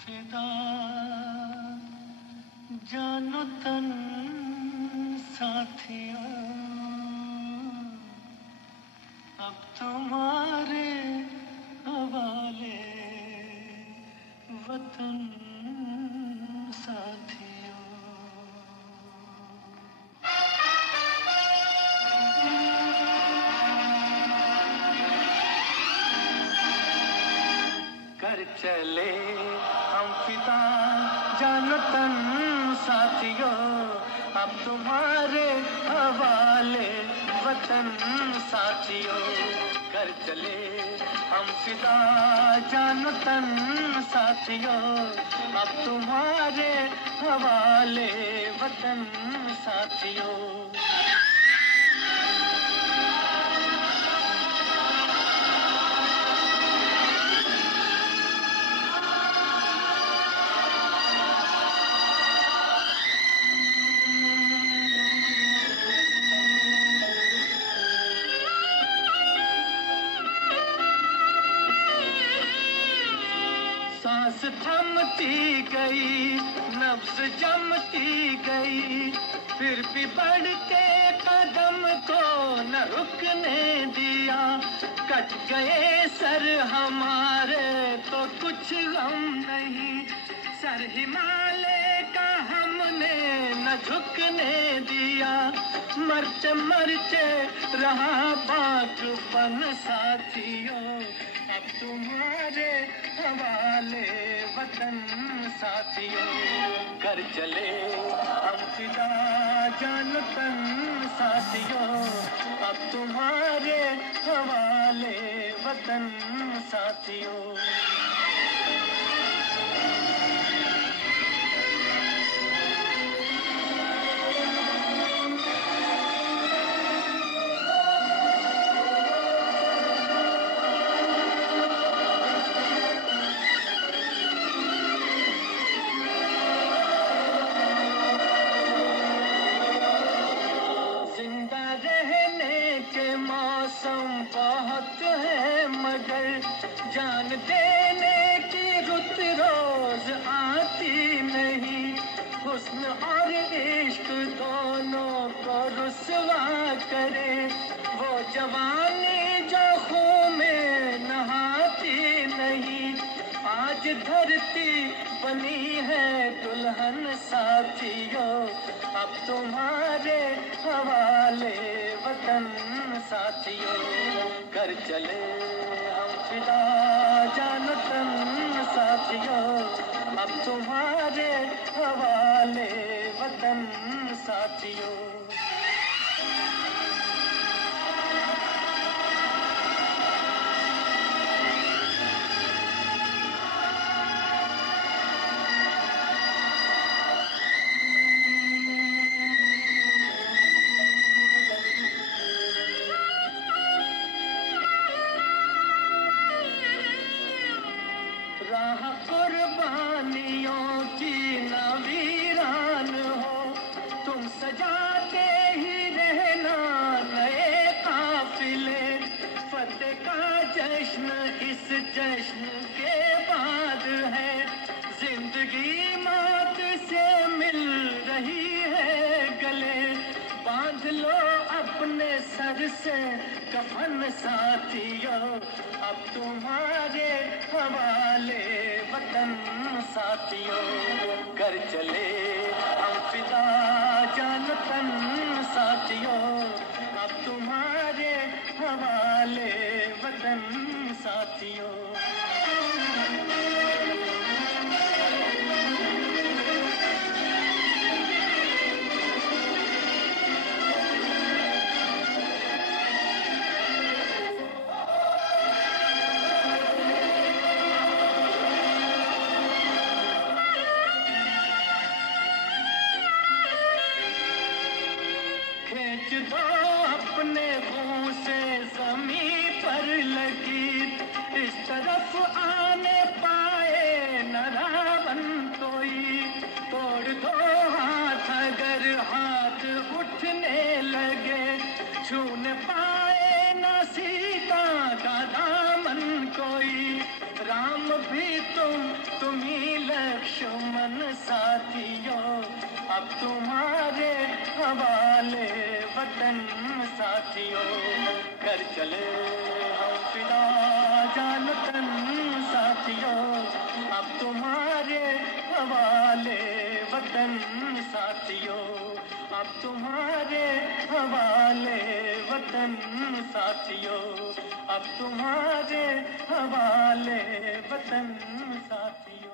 फिदा जानो तन साथियों, अब तुम्हारे हवाले वतन साथियों। कर चले हम फिदा जानो तन साथियों, अब तुम्हारे हवाले वतन साथियों। कर चले हम फिदा जानो तन साथियों, अब तुम्हारे हवाले वतन साथियों। सांस थमती गई, नब्ज जमती गई, फिर भी बढ़ते कदम को न रुकने दिया। कट गए सर हमारे तो कुछ गम नहीं, सर हिमालय का हमने न झुकने दिया। मरते मरते रहा बागपन साथियों, अब तुम्हारे हवाले वतन साथियों। कर चले हम फिदा जानो तन साथियों, अब तुम्हारे हवाले वतन साथियों। मौसम बहुत है मगर जान देने की रुत रोज आती नहीं। हुस्न और इश्क दोनों को रुसवा करे, वो जवानी जो खून में नहाती नहीं। आज धरती बनी है दुल्हन साथियों, अब तुम्हारे हवाले वतन साथियों। कर चले हम फिदा जानो तन साथियों, अब तुम्हारे हवाले वतन साथियों। राह कुर्बानियों की न वीरान हो, तुम सजाते ही रहना नए काफिले। फतेह का जश्न इस जश्न के बाद है, जिंदगी मौत से मिल रही है गले। बांध लो अपने सर से कफन साथियों, अब तुम्हारे हवाले वतन साथियों। कर चले हम फिदा जानो तन साथियों, अब तुम्हारे हवाले वतन साथियों। खींच दो अपने मुंह से जमीन पर लगी, इस तरफ आने पाए न रावण कोई। तोड़ दो हाथ अगर हाथ उठने लगे, छूने पाए न सीता का दामन कोई। राम भी तुम ही तुम्हारे हवाले वतन साथियों, कर चले हम फिदा जान तन साथियों, अब तुम्हारे हवाले वतन साथियों, अब तुम्हारे हवाले वतन साथियों, अब तुम्हारे हवाले वतन साथियों।